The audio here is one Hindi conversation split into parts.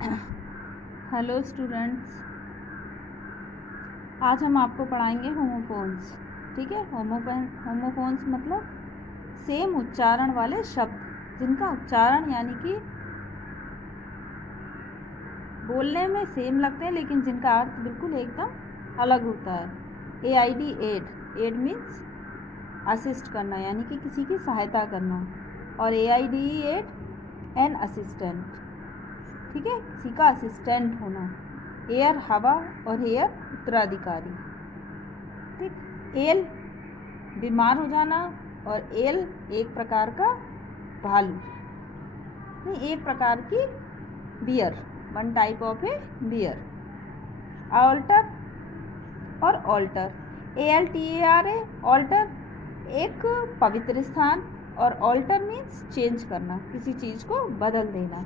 हेलो स्टूडेंट्स, आज हम आपको पढ़ाएंगे होमोफोन्स। ठीक है, होमोफोन्स मतलब सेम उच्चारण वाले शब्द जिनका उच्चारण यानी कि बोलने में सेम लगते हैं लेकिन जिनका अर्थ बिल्कुल एकदम अलग होता है। AID एड मीन्स असिस्ट करना यानी कि किसी की सहायता करना, और AIDE एड एन असिस्टेंट। ठीक है, किसी का असिस्टेंट होना। एयर हवा और हेयर उत्तराधिकारी। ठीक, एल बीमार हो जाना, और एल एक प्रकार का भालू, नहीं एक प्रकार की beer, one type of a beer. Alter और ऑल्टर, ALTER ऑल्टर एक पवित्र स्थान, और ऑल्टर मीन्स चेंज करना, किसी चीज़ को बदल देना।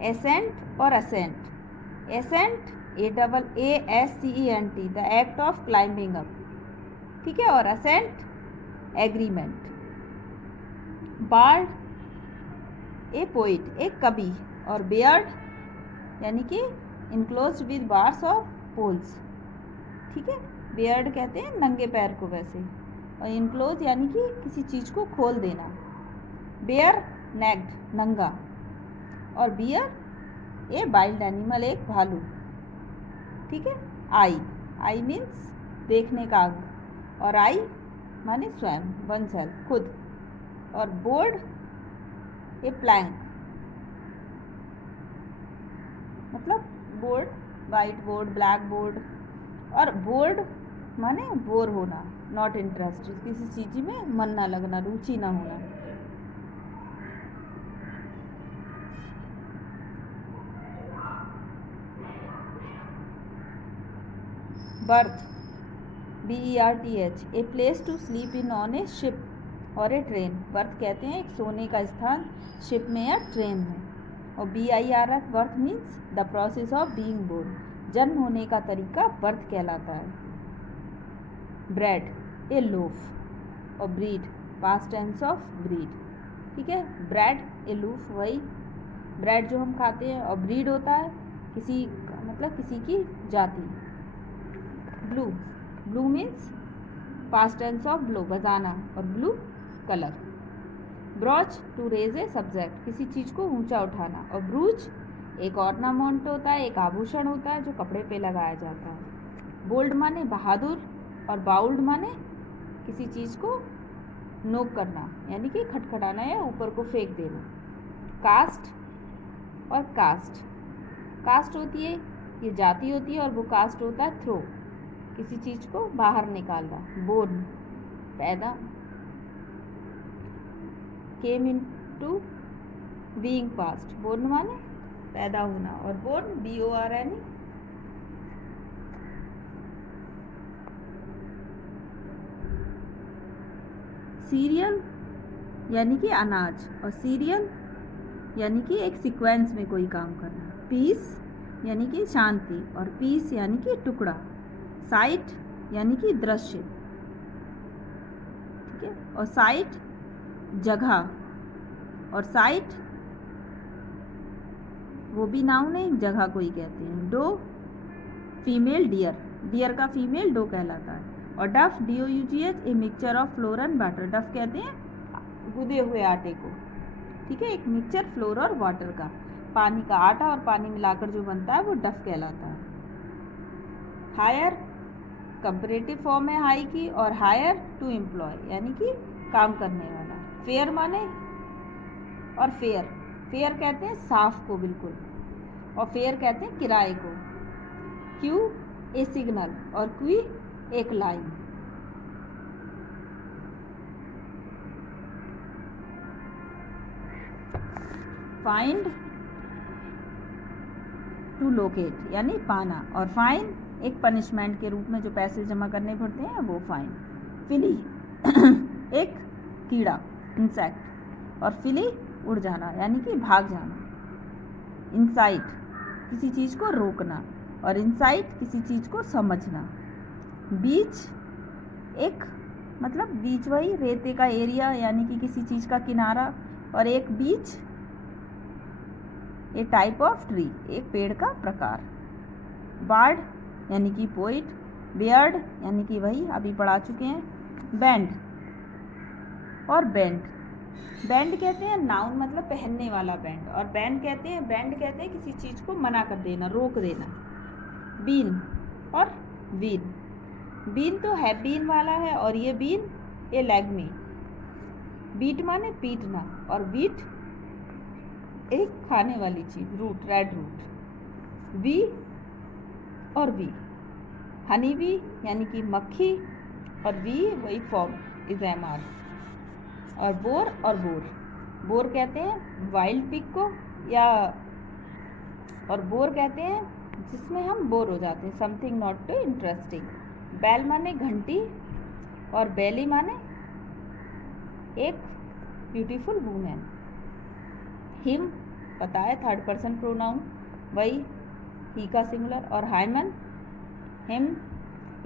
एसेंट और assent, ascent AASCENT the act of climbing up. ठीक है, और assent agreement. Bard a poet, एक कवि, और बियर्ड यानी कि इनक्लोज्ड विद बार्स और पोल्स। ठीक है, बियर्ड कहते हैं नंगे पैर को वैसे, और इनक्लोज यानी कि किसी चीज़ को खोल देना। बेयर नेक्ड नंगा, और बियर ए वाइल्ड एनिमल एक भालू। ठीक है, आई मीन्स देखने का अंग, और आई माने स्वयं, वन सेल्फ, खुद। और बोर्ड ए प्लैंक, मतलब board, white board, black board. और बोर्ड माने बोर होना, नॉट इंटरेस्टेड, किसी चीज़ में मन ना लगना, रुचि ना होना। Berth BERTH, a place to sleep in on a ship और ए ट्रेन। बर्थ कहते हैं एक सोने का स्थान शिप में या ट्रेन में। और BIRF, birth means the process of being born, जन्म होने का तरीका बर्थ कहलाता है। ब्रेड ए लोफ, और bred past tense of breed. ठीक है, ब्रेड ए लूफ, वही ब्रेड जो हम खाते हैं, और ब्रीड होता है किसी मतलब किसी की जाति। Blue, blew means past tense of blow, बजाना, और blue colour. Broach to raise a subject, किसी चीज़ को ऊंचा उठाना। और ब्रूच एक ऑर्नामेंट होता है, एक आभूषण होता है जो कपड़े पे लगाया जाता है। बोल्ड माने बहादुर, और बाउल्ड माने किसी चीज़ को नोक करना यानी कि खटखटाना या ऊपर को फेंक देना। कास्ट और कास्ट, कास्ट होती है ये जाति होती है, और वो कास्ट होता है थ्रो, किसी चीज़ को बाहर निकालना। बोर्न पैदा, came into being past, born माने पैदा होना, और बोर्न BORN। सीरियल यानी कि अनाज, और सीरियल यानी कि एक सीक्वेंस में कोई काम करना। पीस यानी कि शांति, और पीस यानी कि टुकड़ा। साइट यानी कि दृश्य। ठीक है, और साइट जगह, और साइट वो भी नाउन है, जगह को ही कहते हैं। डो फीमेल डियर, डियर का फीमेल डो कहलाता है। और डफ DOUGH a mixture of floor and water, डफ कहते हैं गुदे हुए आटे को। ठीक है, एक मिक्सचर फ्लोर और वाटर का, पानी का आटा और पानी मिलाकर जो बनता है वो डफ कहलाता है। हायर कंपैरेटिव फॉर्म है हाई की, और हायर टू एम्प्लॉय यानी कि काम करने वाला। फेयर माने, और फेयर, फेयर कहते हैं साफ को बिल्कुल, और फेयर कहते हैं किराए को। क्यू ए सिग्नल, और क्वी एक लाइन। फाइंड टू लोकेट यानी पाना, और फाइन एक पनिशमेंट के रूप में जो पैसे जमा करने पड़ते हैं वो फाइन। फिली एक कीड़ा, इंसेक्ट, और फिली उड़ जाना यानी कि भाग जाना। इनसाइट किसी चीज़ को रोकना, और इनसाइट किसी चीज़ को समझना। बीच एक मतलब बीच वही रेते का एरिया यानी कि किसी चीज़ का किनारा, और एक बीच ए टाइप ऑफ ट्री, एक पेड़ का प्रकार। बार्ड यानी कि पोइट, बियर्ड यानी कि वही अभी पढ़ा चुके हैं, बैंड और बैंड। बैंड कहते हैं नाउन मतलब पहनने वाला बैंड, और बैंड कहते हैं किसी चीज़ को मना कर देना, रोक देना। बीन और बीन, बीन तो है बीन वाला है, और ये बीन ये लेग में। बीट माने पीटना, और बीट एक खाने वाली चीज़, रूट, रेड रूट। वी और वी, हनी बी यानी कि मक्खी, और वी वही फॉर्म इज एम आर। और बोर और बोर, बोर कहते हैं वाइल्ड पिग को, या और बोर कहते हैं जिसमें हम बोर हो जाते हैं, समथिंग नॉट टू इंटरेस्टिंग। बैल माने घंटी, और बैली माने एक ब्यूटीफुल वूमेन। हिम पता है थर्ड पर्सन प्रोनाउन, वही ही का सिंगुलर। और hymen, hymn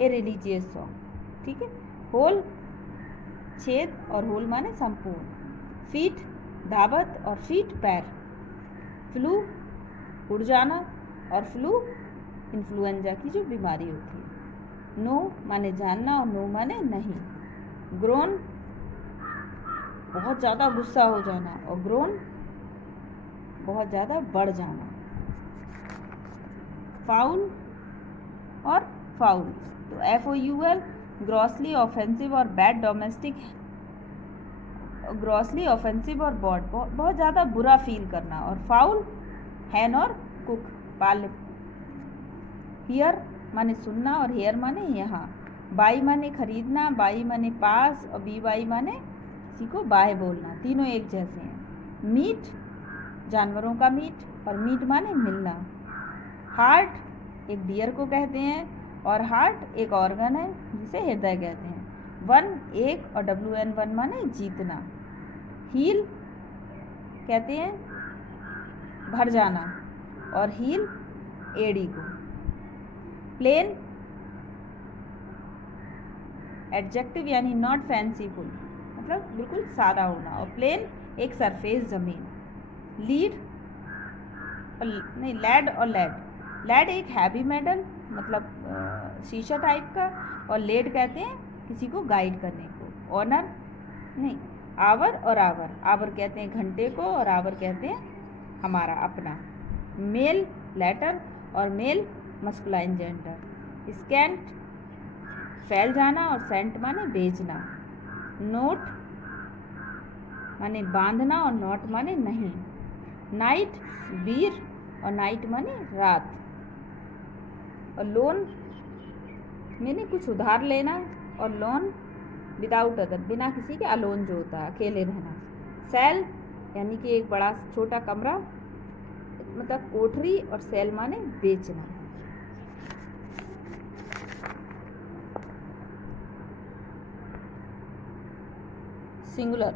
a religious song, ठीक है। होल छेद, और होल माने संपूर्ण। फीट धावत, और फीट पैर। फ्लू उड़ जाना, और फ्लू इन्फ्लुएंजा की जो बीमारी होती है। नो माने जानना, और नो माने नहीं। ग्रोन बहुत ज़्यादा गुस्सा हो जाना, और ग्रोन बहुत ज़्यादा बढ़ जाना। फाउल और फाउल, तो FOUL ग्रॉसली ऑफेंसिव और बैड डोमेस्टिक, ग्रॉसली ऑफेंसिव और बहुत ज़्यादा बुरा फील करना। और फाउल हैन और कुक, पाल। हियर माने सुनना, और हेयर माने यहाँ। बाई माने खरीदना, बाई माने पास, और बी बाई माने किसी को बाय बोलना, तीनों एक जैसे हैं। मीट जानवरों का मीट, और मीट माने मिलना। हार्ट एक डियर को कहते हैं, और हार्ट एक ऑर्गन है जिसे हृदय कहते हैं। वन एक, और WN1 माने जीतना। हील कहते हैं भर जाना, और हील एड़ी को। प्लेन एडजेक्टिव यानी नॉट फैंसीफुल, मतलब बिल्कुल सादा होना, और प्लेन एक सरफेस ज़मीन। लीड नहीं, लैड और लैड, लैड एक हैवी मेटल मतलब शीशा टाइप का, और लेड कहते हैं किसी को गाइड करने को। ऑनर नहीं, आवर और आवर, आवर कहते हैं घंटे को, और आवर कहते हैं हमारा अपना। मेल लेटर, और मेल मस्कुलाइन जेंडर। स्कैंट फैल जाना, और सेंट माने बेचना। नोट माने बांधना, और नॉट माने नहीं। नाइट बीर, और नाइट माने रात। और लोन मैंने कुछ उधार लेना, और लोन विदाउट अदर, बिना किसी के, अलोन जो होता है अकेले रहना। सेल यानी कि एक बड़ा छोटा कमरा, मतलब कोठरी, और सेल माने बेचना। सिंगुलर,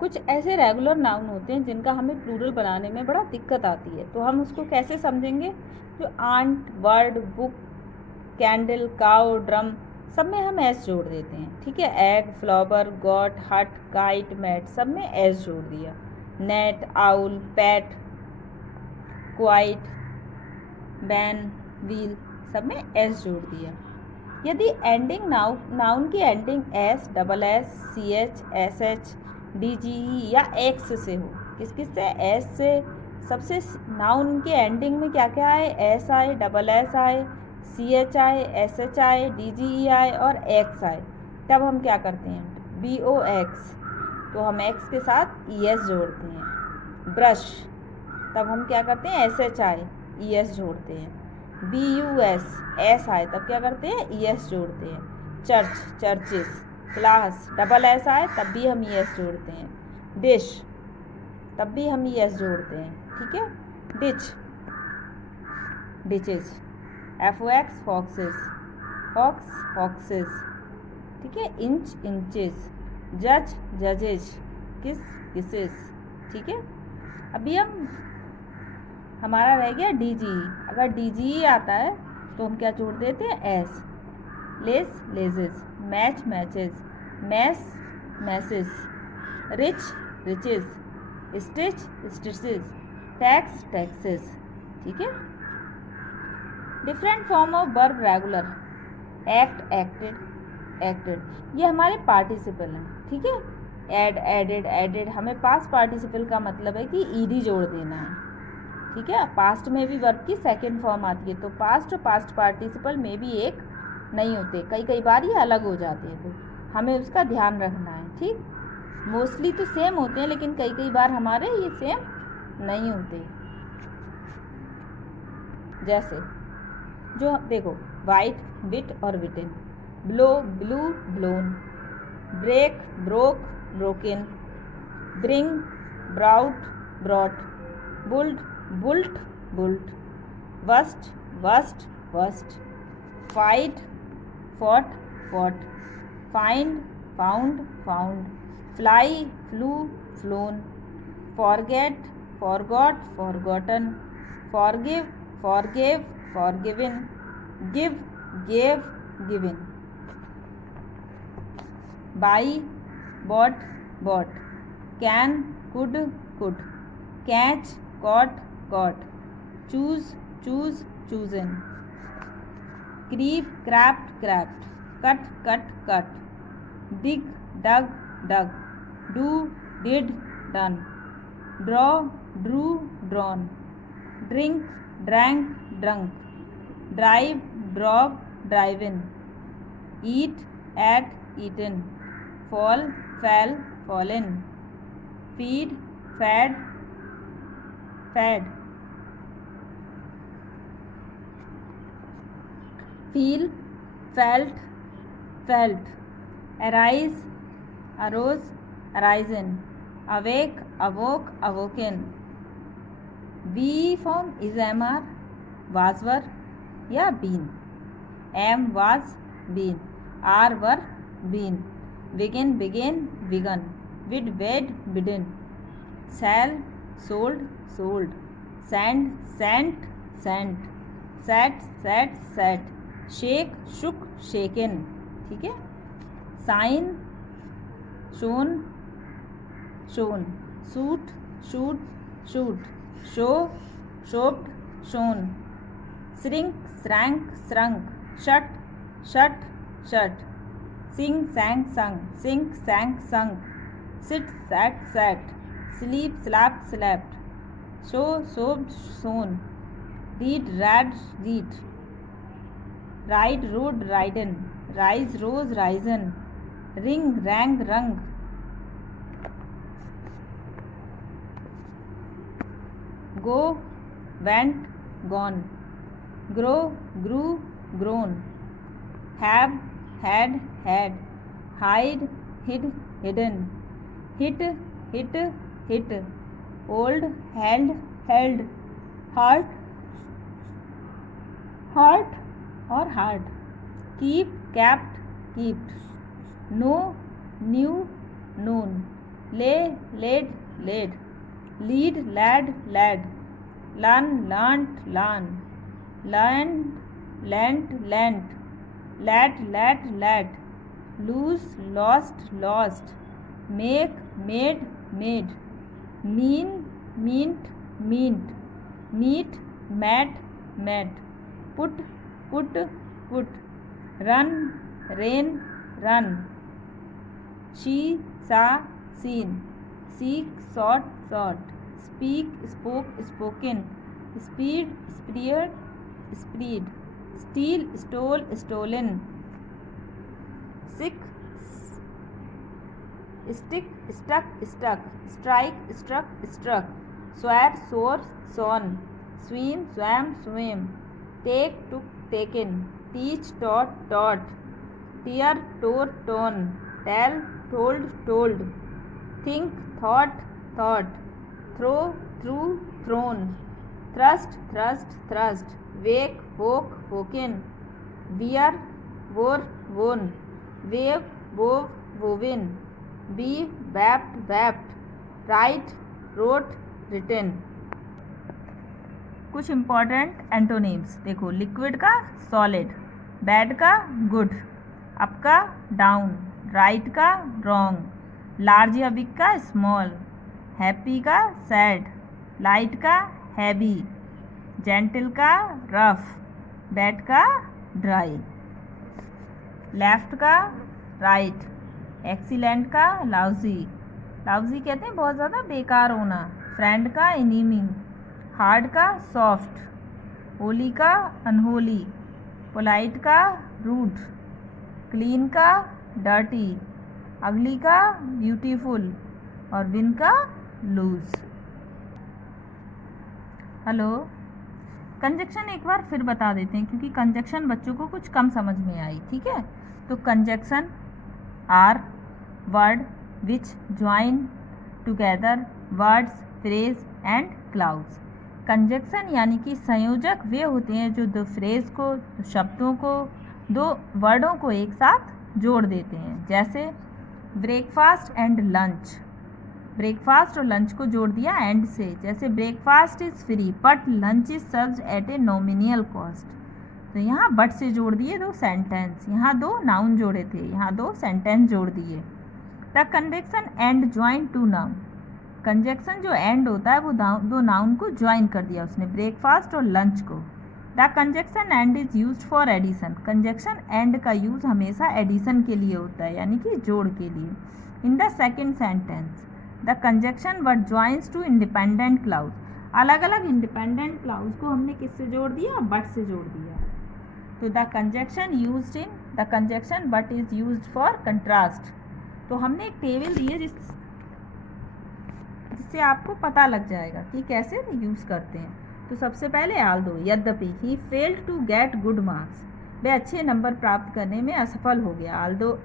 कुछ ऐसे रेगुलर नाउन होते हैं जिनका हमें प्लूरल बनाने में बड़ा दिक्कत आती है, तो हम उसको कैसे समझेंगे? जो aunt, word, book, candle, cow, drum, सब में हम एस जोड़ देते हैं, ठीक है। Egg, flower, goat, hut, kite, mat, सब में एस जोड़ दिया। Net, owl, pat, quoit, ban, wheel, सब में एस जोड़ दिया। यदि एंडिंग नाउन की ending S, double S, CH, SH, DGE या एक्स से हो, किस किस से? एस से। सबसे नाउन के एंडिंग में क्या क्या आए? एस आए, डबल एस आए, CH आए, SH आए, DGE आए, और एक्स आए, तब हम क्या करते हैं? BOX, तो हम एक्स के साथ ES जोड़ते हैं। ब्रश, तब हम क्या करते हैं? SH आए, ES जोड़ते हैं। BUS, S आए, तब क्या करते हैं? ES जोड़ते हैं। Church, churches. Class, double S आए, तब भी हम ES जोड़ते हैं। डिश, तब भी हम ES जोड़ते हैं, ठीक है। Ditch, ditches. FOX, foxes. Hawks, हॉक्सेस, ठीक है। Inch, inches. जज, जजेज। किस, किसेस, ठीक है। अभी हमारा रह गया DGE। अगर DGE आता है तो हम क्या जोड़ देते हैं? S. Lace, laces. Match, matches. Mess, messes. Rich, riches. Stitch, stitches. Tax, taxes. ठीक है। Different form of verb regular, act, acted, acted. ये हमारे पार्टिसिपल हैं। ठीक है। Add, added, added. हमें पास्ट पार्टिसिपल का मतलब है कि ईडी जोड़ देना है। ठीक है। पास्ट में भी वर्ब की सेकेंड फॉर्म आती है, तो पास्ट और पास्ट पार्टिसिपल में भी एक नहीं होते, कई बार ये अलग हो जाते हैं, तो हमें उसका ध्यान रखना है। ठीक। मोस्टली तो सेम होते हैं, लेकिन कई बार हमारे ये सेम नहीं होते। जैसे जो देखो, वाइट, विट और bitten, blow, blew, blown, break, broke, broken, bring, brought, brought, build, built, built, burst, burst, burst, fight, fought, fought, find, found, found, fly, flew, flown, forget, forgot, forgotten, forgive, forgive, forgiven, give, gave, given, buy, bought, bought, can, could, catch, caught, caught, choose, chosen, creep, craft, cut, dig, dug, do, did, done, draw, drew, drawn, drink, drank, drunk, drive, drove, driven, eat, ate, eaten, fall, fell, fallen, feed, fed, feel, felt, arise, arose, arisen, awake, awoke, awoken। Be form is am are, was were या been, am was been, are were been, begin began begun, bid bade bidden, sell sold sold, send sent sent, set set set, shake shook shaken. ठीक है। Shine, shone shone, shoot shoot shoot, show showed shown, shrink shrank shrunk, shut shut shut, sing sang sung, sink sang sung, sit sat sat, sleep slept slept, show showed shown, read red read, ride rode ridden, rise rose risen, ring rang rung, go, went, gone, grow, grew, grown, have, had, hide, hid, hidden, hit, hit, hold, held, held, heart और heart, keep, kept, know, knew, known, lay, laid, lead, lad, learn, learnt, lent, let, lose, lost, make, made, mean, meant, meet, met, put, run, run, she, saw, seen, seek, sought, speak, spoke, spoken, speed, spread, steal, stole, stolen, sick, stick, stuck, strike, struck, swear, swore, sworn, swim, swam, take, took, taken, teach, taught, tear, tore, torn, tell, told, think, thought, throw, threw, thrown, thrust, wake, woke, woken, wear, wore, worn, wave, wove, woven, be, wept, write, wrote, written। कुछ इम्पॉर्टेंट एंटोनिम्स देखो, लिक्विड का सॉलिड, बैड का गुड, अप का डाउन, राइट का रॉन्ग, लार्ज या बिग का स्मॉल, हैप्पी का सैड, लाइट का हैवी, जेंटल का रफ, बैड का ड्राई, लेफ्ट का राइट, एक्सीलेंट का लाउजी, लाउजी कहते हैं बहुत ज़्यादा बेकार होना, फ्रेंड का एनिमी, हार्ड का सॉफ्ट, होली का अनहोली, पोलाइट का रूड, क्लीन का डर्टी, अगली का ब्यूटीफुल और विन का लूज। हेलो, कंजक्शन एक बार फिर बता देते हैं क्योंकि कंजक्शन बच्चों को कुछ कम समझ में आई। ठीक है, तो conjunction are word which join together words, phrase and clauses. Conjunction यानी कि संयोजक वे होते हैं जो दो फ्रेज को, शब्दों को, दो वर्डों को एक साथ जोड़ देते हैं। जैसे ब्रेकफास्ट एंड लंच, ब्रेकफास्ट और लंच को जोड़ दिया एंड से। जैसे breakfast is free but lunch is served at a nominal cost, तो यहाँ बट से जोड़ दिए दो सेंटेंस, यहाँ दो नाउन जोड़े थे, यहाँ दो सेंटेंस जोड़ दिए। The conjunction and join two noun, conjunction जो एंड होता है वो दो नाउन को ज्वाइन कर दिया उसने, ब्रेकफास्ट और लंच को। The conjunction and is used for addition, conjunction and का यूज़ हमेशा एडिशन के लिए होता है यानी कि जोड़ के लिए। In the second sentence the conjunction word joins two independent clause, अलग अलग इंडिपेंडेंट क्लाउज को हमने किससे जोड़ दिया, बट से जोड़ दिया। तो the conjunction used in, the conjunction but is used for contrast. तो हमने एक टेबल दी है जिससे आपको पता लग जाएगा कि कैसे यूज़ करते हैं। तो सबसे पहले आल्दो, यद्यपि, he failed to get good marks, वह अच्छे नंबर प्राप्त करने में असफल हो गया। Although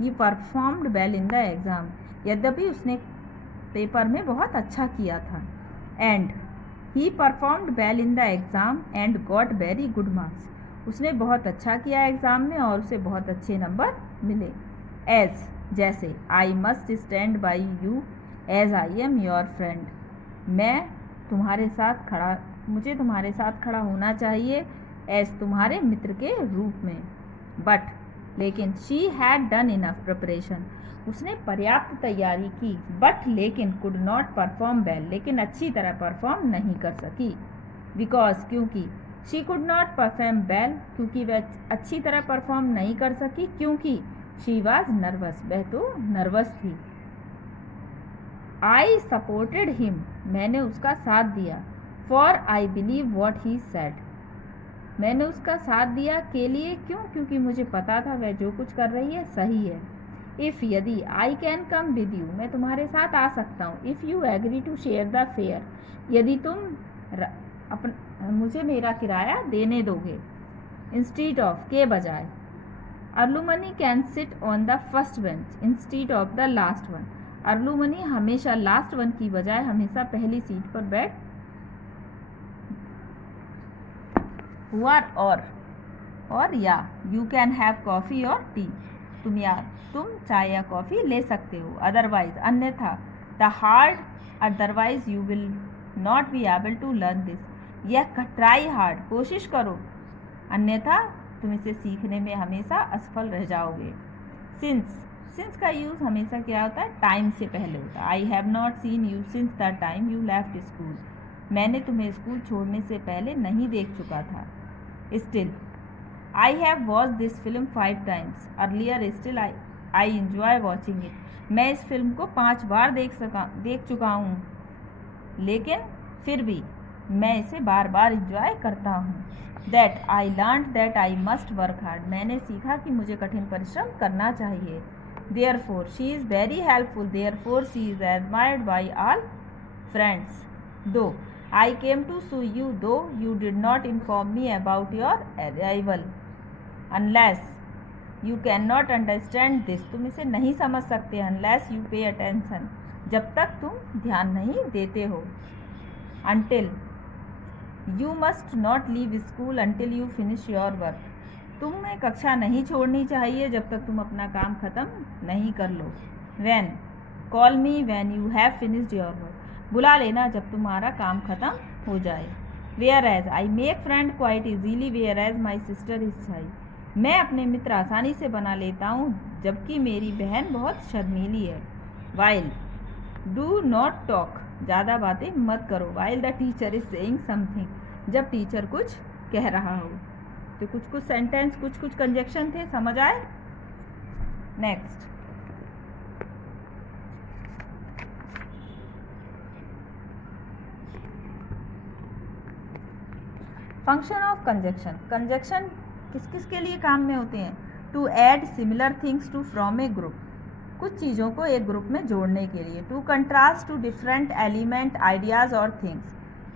he performed well in the exam, यद्यपि उसने पेपर में बहुत अच्छा किया था। And he performed well in the exam and got very good marks, उसने बहुत अच्छा किया एग्ज़ाम में और उसे बहुत अच्छे नंबर मिले। एज, जैसे, I must stand by you as I am your friend, मैं तुम्हारे साथ खड़ा, मुझे तुम्हारे साथ खड़ा होना चाहिए एज तुम्हारे मित्र के रूप में। बट, लेकिन, she had done enough preparation, उसने पर्याप्त तैयारी की। बट लेकिन, कुड नॉट परफॉर्म वेल, लेकिन अच्छी तरह परफॉर्म नहीं कर सकी। बिकॉज, क्योंकि, she could not perform well, क्योंकि वह अच्छी तरह परफॉर्म नहीं कर सकी, क्योंकि शी वॉज नर्वस, वह तो नर्वस थी। आई सपोर्टेड हिम, मैंने उसका साथ दिया। For I believe what he said, मैंने उसका साथ दिया के लिए, क्यों, क्योंकि मुझे पता था वह जो कुछ कर रही है सही है। इफ़, यदि, I can come with you, मैं तुम्हारे साथ आ सकता हूँ। If you agree to share the fare, यदि तुम मुझे मेरा किराया देने दोगे। इंस्टीड ऑफ, के बजाय। अर्लुमनी can sit on the first bench instead of the last one, अर्लुमनी हमेशा लास्ट वन की बजाय हमेशा पहली सीट पर बैठ हुआ। और या, यू कैन हैव कॉफ़ी और टी, तुम चाय या कॉफ़ी ले सकते हो। अदरवाइज, अन्यथा। The hard, otherwise you will not be able to learn this, यह ट्राई हार्ड, कोशिश करो, अन्यथा तुम इसे सीखने में हमेशा असफल रह जाओगे। सिंस का यूज़ हमेशा क्या होता है, टाइम से पहले होता है। I have not seen you since the time you left school, मैंने तुम्हें स्कूल छोड़ने से पहले नहीं देख चुका था। Still, I have watched this film 5 times earlier, still I enjoy watching it. मैं इस फिल्म को 5 बार देख चुका हूँ, लेकिन फिर भी मैं इसे बार बार इंजॉय करता हूँ। That I learned that I must work hard, मैंने सीखा कि मुझे कठिन परिश्रम करना चाहिए। Therefore, she is very helpful, therefore she is admired by all friends. Though I came to see you, though you did not inform me about your arrival. Unless you cannot understand this, तुम इसे नहीं समझ सकते। Unless you pay attention, जब तक तुम ध्यान नहीं देते हो। Until, you must not leave school until you finish your work, तुम्हें कक्षा नहीं छोड़नी चाहिए जब तक तुम अपना काम खत्म नहीं कर लो। When, call me when you have finished your work, बुला लेना जब तुम्हारा काम खत्म हो जाए। Whereas I make friend quite easily, whereas my sister is shy, मैं अपने मित्र आसानी से बना लेता हूँ जबकि मेरी बहन बहुत शर्मीली है। While, do not talk, ज़्यादा बातें मत करो। While the teacher is saying something, जब टीचर कुछ कह रहा हो। तो कुछ कुछ सेंटेंस, कुछ कुछ कंजक्शन थे, समझ आए। Next, function of conjunction. Conjunction किस किस के लिए काम में होते हैं? To add similar things to from a group, कुछ चीज़ों को एक ग्रुप में जोड़ने के लिए। To contrast two different element, ideas और थिंग्स,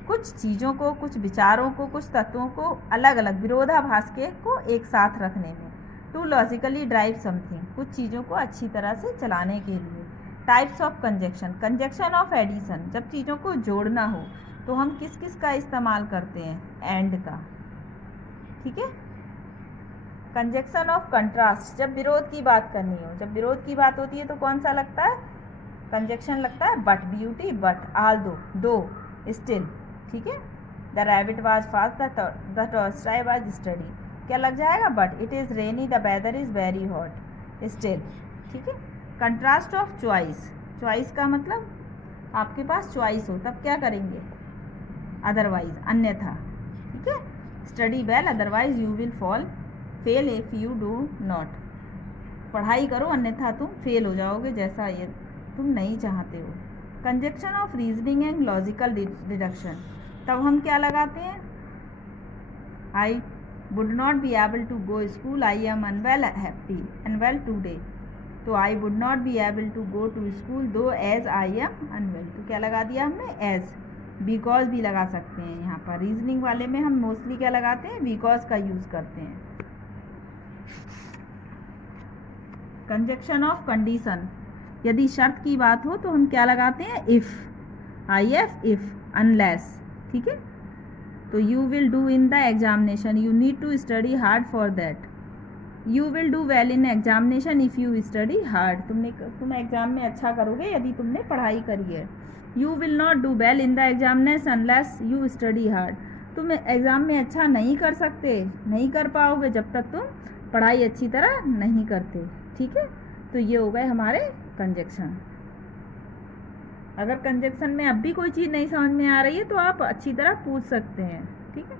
कुछ चीज़ों को, कुछ विचारों को, कुछ तत्वों को अलग अलग विरोधाभास के को एक साथ रखने में। टू लॉजिकली ड्राइव समथिंग, कुछ चीज़ों को अच्छी तरह से चलाने के लिए। Types of conjunction. Conjunction of addition, जब चीज़ों को जोड़ना हो तो हम किस किस का इस्तेमाल करते हैं? एंड का, ठीक है। कंजक्शन ऑफ कंट्रास्ट, जब विरोध की बात करनी हो, जब विरोध की बात होती है तो कौन सा लगता है? कंजक्शन लगता है बट, ब्यूटी बट, आल दो, स्टिल, ठीक है। The rabbit was fast, the tortoise was steady, क्या लग जाएगा? But. It is rainy, the weather is very hot, still, ठीक है। Contrast of choice. चॉइस का मतलब आपके पास चॉइस हो तब क्या करेंगे? अदरवाइज, अन्यथा, ठीक है। Study well otherwise you will fail if you do not, पढ़ाई करो अन्यथा तुम फेल हो जाओगे, जैसा ये तुम नहीं चाहते हो। Conjunction of reasoning and logical deduction, तब हम क्या लगाते हैं? I would not be able to go school, I am unwell happy unwell today, तो I would not be able to go to school though as I am unwell, तो क्या लगा दिया हमने? एज। बिकॉज भी लगा सकते हैं यहाँ पर। रीजनिंग वाले में हम मोस्टली क्या लगाते हैं? बिकॉज का यूज़ करते हैं। कंजक्शन ऑफ कंडीशन, यदि शर्त की बात हो तो हम क्या लगाते हैं? इफ़, IF, इफ़, अनलेस, ठीक है। तो you will do in the examination, you need to study hard for that, you will do well in examination if you study hard, तुम एग्जाम में अच्छा करोगे यदि तुमने पढ़ाई करी है। You will not do well in the examination unless you study hard, तुम एग्ज़ाम में अच्छा नहीं कर सकते, नहीं कर पाओगे जब तक तुम पढ़ाई अच्छी तरह नहीं करते, ठीक है। तो ये हो गए हमारे कंजक्शन। अगर कंजक्शन में अब भी कोई चीज़ नहीं समझ में आ रही है तो आप अच्छी तरह पूछ सकते हैं, ठीक है।